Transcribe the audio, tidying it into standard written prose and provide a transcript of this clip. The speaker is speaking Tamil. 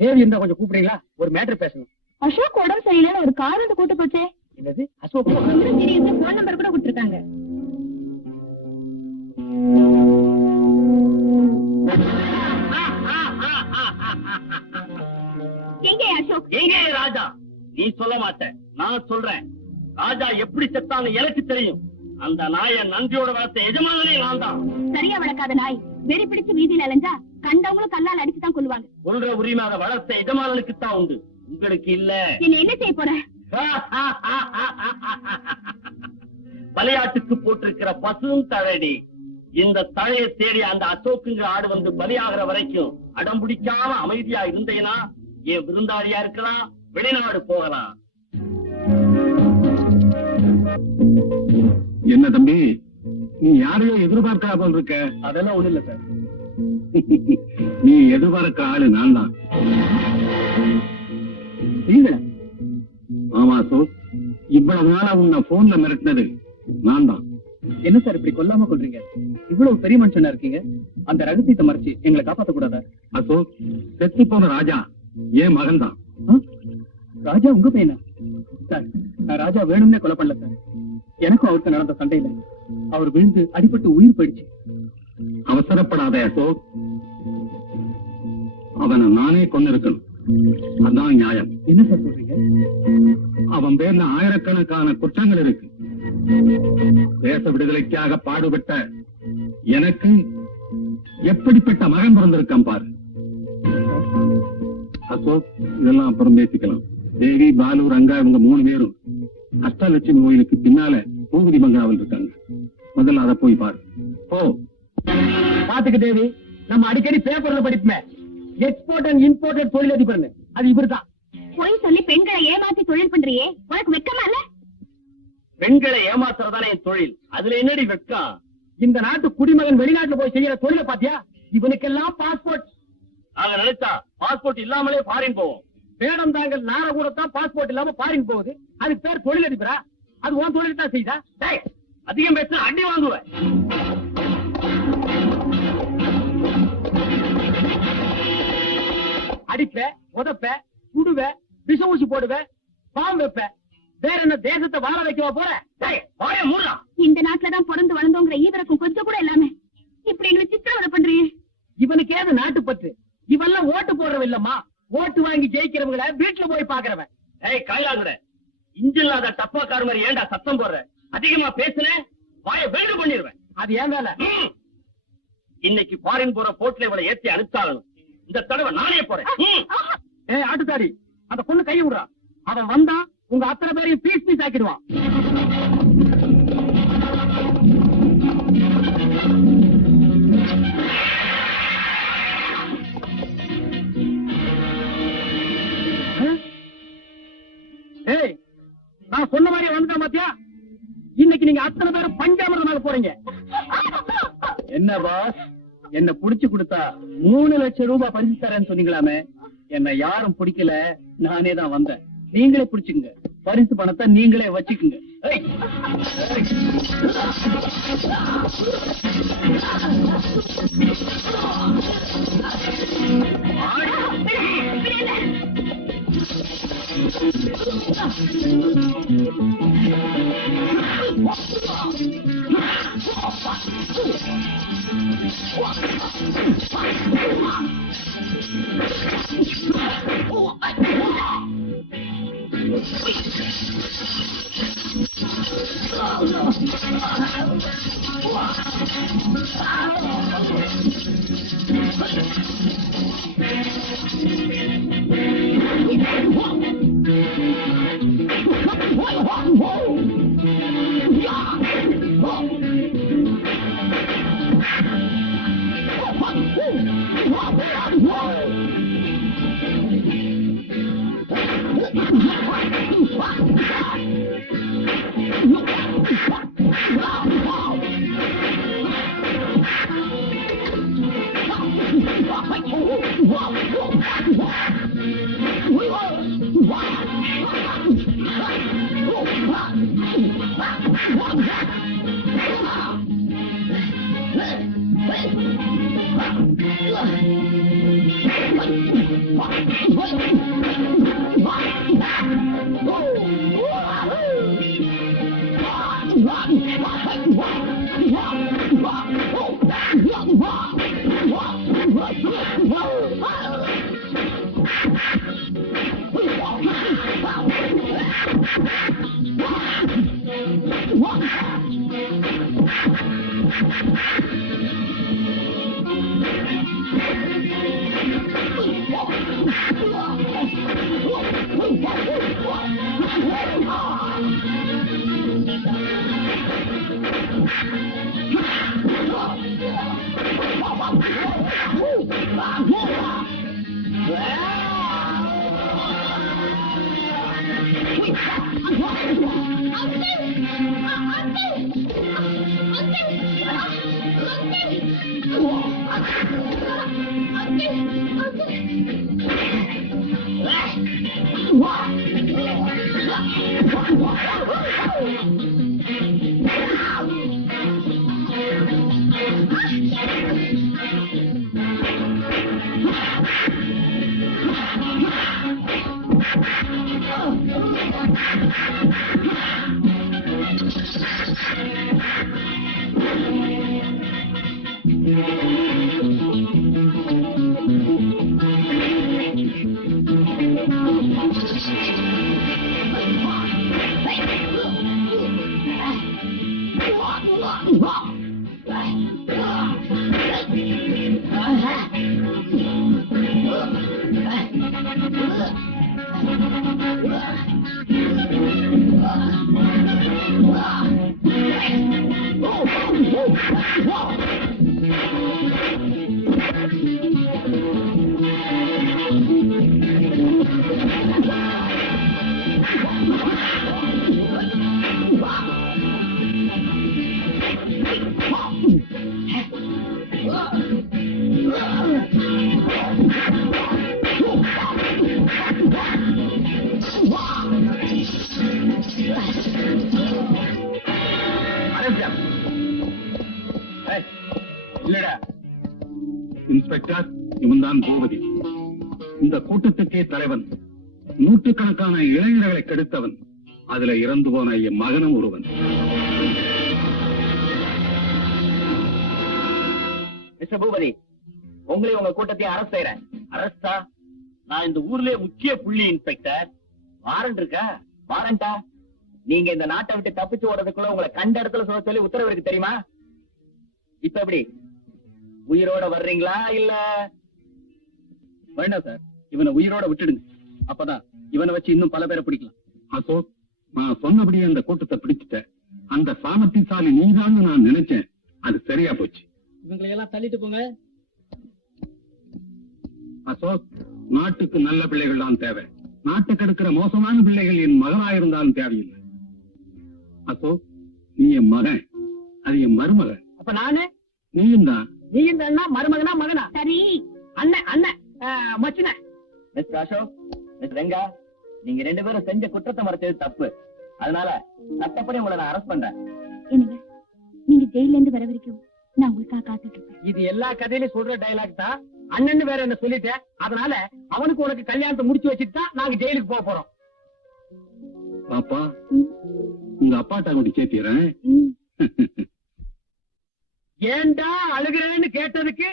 தேவி இருந்தா கொஞ்சம் கூப்பிடுறீங்களா? ஒரு மேட்டர் பேசணும். அசோக் உடம்பு சரியில்லைன்னு ஒரு கார் வந்து கூட்டு போச்சே. என்னது? அசோக் போன் நம்பர் கூட கொடுத்துருக்காங்க. எங்கே அசோக்? எங்கே ராஜா? நீ சொல்ல மாட்ட, நான் சொல்றேன். ராஜா எப்படி செத்தான்னு எனக்கு தெரியும். அந்த நாயை நன்றியோட வளர்த்த எஜமானே நான் தான். சரியா வளர்க்காத நாய் வெறி பிடிச்சு வீதியில அலைஞ்சா கண்டவங்களும் கல்லால் அடிச்சுதான் கொள்ளுவாங்க. கொல்ற உரிமை அதை வளர்த்த எஜமானனுக்கு தான் உண்டு, உங்களுக்கு இல்ல. என்ன செய்ய போற? பலியாட்டுக்கு போட்டிருக்கிற பசும் தழடி. இந்த தழையை தேடி அந்த அசோக்குங்கிற ஆடு வந்து பலியாகிற வரைக்கும் அடம் பிடிக்காம அமைதியா இருந்தேனா என் விருந்தாளியா இருக்கலாம், வெளிநாடு போகலாம். என்ன தம்பி, நீ யாரையோ எதிர்பார்க்கா போல் இருக்க? அதெல்லாம் ஒண்ணு இல்ல சார். நீ எதிர்பார்க்க ஆளு நான் தான். நீங்களா? ஆமா அசோக், இவ்வளவு நாளா உன்னை போன்ல மிரட்டினது நான் தான். என்ன சார் இப்படி கொல்லாம கொள்றீங்க? இவ்வளவு பெரிய மனுஷனா இருக்கீங்க, அந்த ரகசியத்தை மறைச்சு எங்களை காப்பாத்த கூடாதா? அசோக், செத்து போன ராஜா என் மகன் தான். ராஜா உங்க பையனா? சார், நான் ராஜா வேணும்னே கொலை பண்ணல சார். எனக்கும் அவருக்கு நடந்த சண்டையில அவர் விழுந்து அடிபட்டு உயிர் போயிடுச்சு. அவசரப்படாத அசோக், அவனை நானே கொண்டு இருக்கணும், அதான் நியாயம். என்ன சார் சொல்றீங்க? அவன் பேர்ல ஆயிரக்கணக்கான குற்றங்கள் இருக்கு. தேச விடுதலைக்காக பாடுபட்ட எனக்கு எப்படிப்பட்ட மகன் பிறந்திருக்கான் பாரு. அசோக், இதெல்லாம் அப்புறம் பேசிக்கலாம். தேவி, பாலு, ரங்கா இவங்க 3 பேரும் அஷ்டலட்சுமி கோயிலுக்கு பின்னால பூபதி பங்களாவில் இருக்காங்க. முதல்ல அதை போய் பாரு. போ. பாத்துக்க தேவி, நம்ம அடிக்கடி பேப்பர்ல படிப்புமே எக்ஸ்போர்ட் அண்ட் இம்போர்ட் தொழிலதிபர்னு, அது இவர்தான். போய் சொல்லி பெண்களை ஏமாத்தி தொழில் பண்றியே, உனக்கு வெக்கமா இல்ல? பெண்களை ஏமாத்துறதானே என் தொழில், அதுல என்னடி வெட்கம்? இந்த நாட்டு குடிமகன் வெளிநாட்டுல போய் செய்யற தொழிலை பாத்தியா? இவனுக்கெல்லாம் பாஸ்போர்ட். நாங்க நினைச்சா பாஸ்போர்ட் இல்லாமலே ஃபாரின் போவோம். வேடம் தாங்கள் நார கூட தான் பாஸ்போர்ட் இல்லாம ஃபாரின் போகுது. அதுக்கு பேர் தொழிலதிபரா? அது உன் தொழில் தான் செய்தா? அதிகம் பேசினா அடி வாங்குவேன். அடிப்ப, உதப்ப, சுடுவ, விஷ ஊசி போடுவ, பாம்பு வைப்ப. வேற என்ன தேசத்தை வாழ வைக்கவா போற? இந்த நாட்டுலதான் பிறந்து வளர்ந்தோங்கிற ஈவரக்கும் கொஞ்சம் கூட இல்லாம இப்படி எங்களை சித்திரவதை பண்றீங்க. இவனுக்கு ஏது நாட்டு பற்று? இவெல்லாம் ஓட்டு போடுறவ இல்லம்மா, ஓட்டு வாங்கி ஜெயிக்கிறவங்களை வீட்டுல போய் பாக்குறவன். ஏய் கைலாங்குற, இஞ்சில்லாத டப்பாக்கார மாதிரி ஏண்டா சத்தம் போடுற? அதிகமா பேசுன வாய வேண்டு பண்ணிடுவேன். அது ஏன் வேலை? இன்னைக்கு ஃபாரின் போற போட்ல இவளை ஏத்தி அனுப்பிச்சாகணும். இந்த தடவை நானே போறேன். ஏய் ஆட்டுத்தாடி, அந்த பொண்ணு கை விடுறா. அவன் வந்தா உங்க அத்தனை பேரையும் பீஸ் பீஸ் ஆக்கிடுவான். ஏய், நான் சொன்ன மாதிரி வந்துட்டா பாத்தியா? இன்னைக்கு நீங்க அத்தனை பேரும் பஞ்சாமிரதமாக போறீங்க. என்ன பாஸ், என்ன புடிச்சு கொடுத்தா 3 லட்சம் ரூபாய் பரிசு தரேன்னு சொன்னீங்களாமே, என்ன யாரும் பிடிக்கல, நானே தான் வந்தேன். நீங்களே பிடிச்சுக்குங்க, பரிசு பணத்தை நீங்களே வச்சுக்குங்க. இல்லடா இன்ஸ்பெக்டர், இவன்தான் பூபதி. இந்த கூட்டத்துக்கே தலைவன். நூற்றுக்கணக்கான இளைஞர்களை கெடுத்தவன். அதுல இறந்து போன என் மகனும் ஒருவன். மிஸ்டர் பூபதி, உங்களை உங்க கூட்டத்தையும் அரஸ்ட் செய்யறேன். அரஸ்டா? நான் இந்த ஊர்லயே முக்கிய புள்ளி இன்ஸ்பெக்டர். வாரண்ட் இருக்கா? வாரண்டா? நீங்க இந்த நாட்டை விட்டு தப்பிச்சு ஓடுறதுக்குள்ள உங்களை கண்ட இடத்துல சொல்ல சொல்லி உத்தரவு இருக்கு தெரியுமா? இப்ப எப்படி, உயிரோட வர்றீங்களா இல்ல? வேண்டாம் சார், இவனை உயிரோட விட்டுடுங்க. அப்பதான் இவனை வச்சு இன்னும் பல பேரை பிடிக்கலாம். அசோக், நான் சொன்னபடியே அந்த கூட்டத்தை பிடிச்சிட்டேன். அந்த சாமர்த்தியசாலி நீதான்னு நான் நினைச்சேன். அது சரியா போச்சு. இவங்களை எல்லாம் தள்ளிட்டு போங்க. அசோக், நாட்டுக்கு நல்ல பிள்ளைகள் தான் தேவை. நாட்டுக்கு எடுக்கிற மோசமான பிள்ளைகள் என் மகனாயிருந்தாலும் தேவையில்லை. அசோக், நீ என் மகன், அது என் மருமகன். அப்ப நானு? நீயும் தான். நீயும் தானா? மருமகனா மகனா? சரி, அண்ணன் அண்ணன் மச்சின. மிஸ்டர் அசோக், மிஸ்டர் ரெங்கா, நீங்க ரெண்டு பேரும் செஞ்ச குற்றத்தை மறைச்சது தப்பு. அதனால சட்டப்படி உங்களை நான் அரெஸ்ட் பண்றேன். என்னங்க, நீங்க ஜெயில இருந்து வர வரைக்கும் நான் உங்களுக்காக காத்துட்டு இருப்பேன். இது எல்லா கதையிலயும் சொல்ற டயலாக் தான். அண்ணன் வேற என்ன சொல்லிட்டேன். அதனால அவனுக்கு உனக்கு கல்யாணத்தை முடிச்சு வச்சுட்டு தான் நாங்க ஜெயிலுக்கு போக போறோம். பாப்பா, உங்க அப்பாட்ட அப்படி சேர்த்திறேன். ஏண்டா அழுகிறேன்னு கேட்டதுக்கு